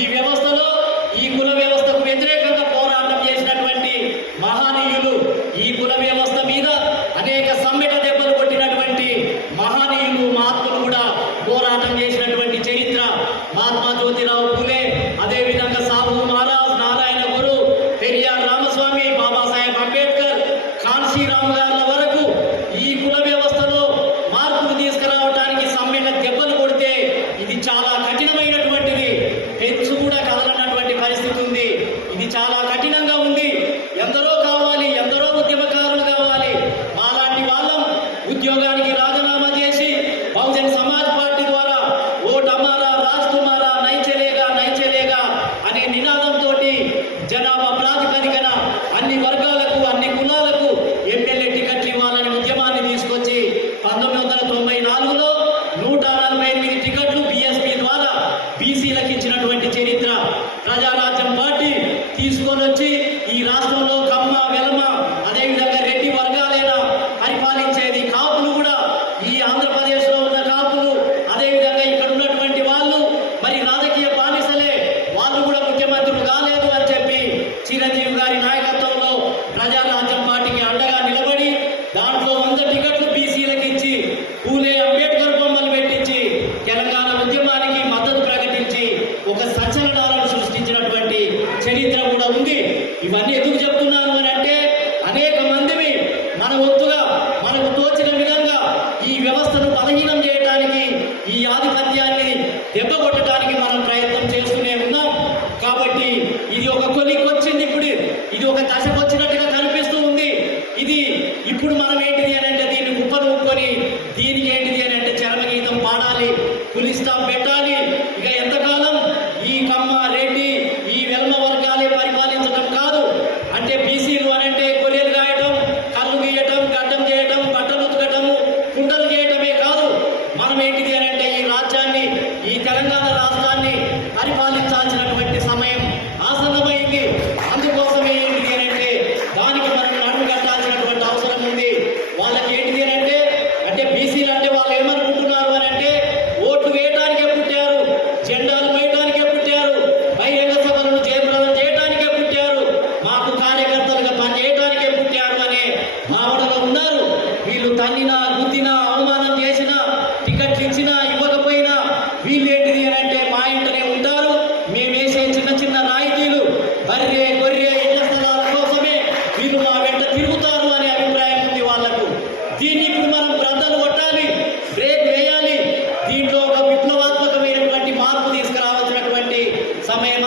ఈ వ్యవస్థలో ఈ కుల వ్యవస్థకు వ్యతిరేకంగా పోరాటం చేసినటువంటి మహనీయులు, ఈ కుల వ్యవస్థ మీద అనేక సమ్మెట దెబ్బలు కొట్టినటువంటి మహనీయులు, మహాత్ములు కూడా పోరాటం చేసినటువంటి చరిత్ర మహాత్మా జ్యోతిరావు పూలే, అదేవిధంగా సాహు మహారాజ్, నారాయణ గురు, పెరియార్ రామస్వామి, బాబాసాహెబ్ అంబేద్కర్, కాన్సీరామ్ గార్ల వరకు ఈ కుల వ్యవస్థలో మార్పులు తీసుకురావడానికి సమ్మెట దెబ్బలు కొడితే ఇది చాలా కఠినమైనటువంటిది. పెంచు కూడా కదలనటువంటి పరిస్థితి ఉంది. ఇది చాలా కఠినంగా ఉంది. ఎందరో కావాలి, ఎందరో ఉద్యమకారులు కావాలి. మాలాంటి వాళ్ళం ఉద్యోగానికి రాజీనామా చేసి బహుజన్ సమాజ్ పార్టీ ద్వారా ఓట్ హమారా, రాజ్ తుమారా, నై చలేగా అనే నినాదంతో జనాభా ప్రాతిపదికన అన్ని వర్గాలకు, అన్ని కులాలకు ఎమ్మెల్యే టికెట్లు ఇవ్వాలని ఉద్యమాన్ని తీసుకొచ్చి 1994లో 148 టికెట్లు బీఎస్పీ ద్వారా బీసీలకు ఇచ్చినటువంటి చరిత్ర ప్రజారాజ్యం పార్టీ తీసుకొని వచ్చి ఈ రాష్ట్రంలో కమ్మ, వెలమ, అదేవిధంగా రెడ్డి వర్గాలైనా పరిపాలించేది. కాపులు కూడా, ఈ ఆంధ్రప్రదేశ్లో ఉన్న కాపులు, అదేవిధంగా ఇక్కడ ఉన్నటువంటి వాళ్ళు మరి రాజకీయ బానిసలే, వాళ్ళు కూడా ముఖ్యమంత్రులు కాలేదు అని చెప్పి చిరంజీవి గారి నాయకత్వంలో ప్రజారాజ్యం పార్టీకి అండగా నిలబడి దాంట్లో 100 టికెట్లు బీసీలకు ఇచ్చి పూలే అంబేద్కర్ బొమ్మలు పెట్టించి తెలంగాణ ఉద్యమానికి మద్దతు ప్రకటించి ఒక సంచలనాలను సృష్టించినటువంటి చరిత్ర కూడా ఉంది. ఇవన్నీ ఎందుకు చెప్తున్నాను అని అంటే, అనేక మందిని మన వంతుగా మనకు తోచిన విధంగా ఈ వ్యవస్థను బలహీనం చేయడానికి, ఈ ఆధిపత్యాన్ని దెబ్బకొట్టడానికి మనం ప్రయత్నం చేస్తూనే ఉన్నాం. కాబట్టి ఇది ఒక కొలిక్కొచ్చింది. ఇప్పుడు ఇది ఒక దశకు వచ్చినట్టుగా కనిపిస్తూ ఉంది. ఇది ఇప్పుడు మనం ఏంటిది అని అంటే దీన్ని కుప్పను ఉప్పుకొని దీనికి ఏంటిది అని అంటే చరమగీతం పాడాలి, పులిస్టాప్ పెట్టాలి. ఇక ఎంతకాలం ఈ కమ్మ, రెడ్డి, ఈ వెల్మ వర్గాలే పరిపాలించడం కాదు. అంటే బీసీలు అని అంటే కొలేలు గాయటం, కళ్ళు గీయటం, గడ్డం చేయటం, బట్టలు ఉతకటం, కుండలు చేయటమే కాదు. మనం ఏంటిది అని అంటే ఈ రాజ్యాన్ని, ఈ తెలంగాణ రాష్ట్రాన్ని పరిపాలించాల్సినటువంటి సమయం ఆసన్నమైంది. అందుకోసమే ఏంటిది అని అంటే దానికి మనం నడుము కట్టాల్సినటువంటి అవసరం ఉంది. వాళ్ళకి ఏంటిది అని అంటే బీసీలు అంటే వాళ్ళు ఏమనుకుంటున్నారు అని అంటే ఓట్లు వేయడానికే పుట్టారు, జెండాలు వేయడానికే పుట్టారు, బహిరంగ సభలను జయప్రదం చేయడానికే పుట్టారు, మాకు కార్యకర్తలుగా పనిచేయడానికే పుట్టారు అనే భావనలో ఉన్నారు. వీళ్ళు తన్నినా, గుద్దినా, అవమానం చేసినా, టికెట్లు ఇచ్చినా, ఇవ్వకపోయినా వీళ్ళు ఏంటిది అని అంటే మా ఇంటనే ఉంటారు. మేమేసే చిన్న చిన్న రాయితీలు, బర్రె గొర్రె ఇళ్ల స్థలాల కోసమే వీళ్ళు మా వెంట తిరుగుతారు అనే అభిప్రాయం ఉంది వాళ్లకు. దీన్ని ఇప్పుడు మనం బ్రద్దలు కొట్టాలి, బ్రేక్ వేయాలి. దీంట్లో ఒక విప్లవాత్మకమైనటువంటి మార్పు తీసుకురావాల్సినటువంటి సమయం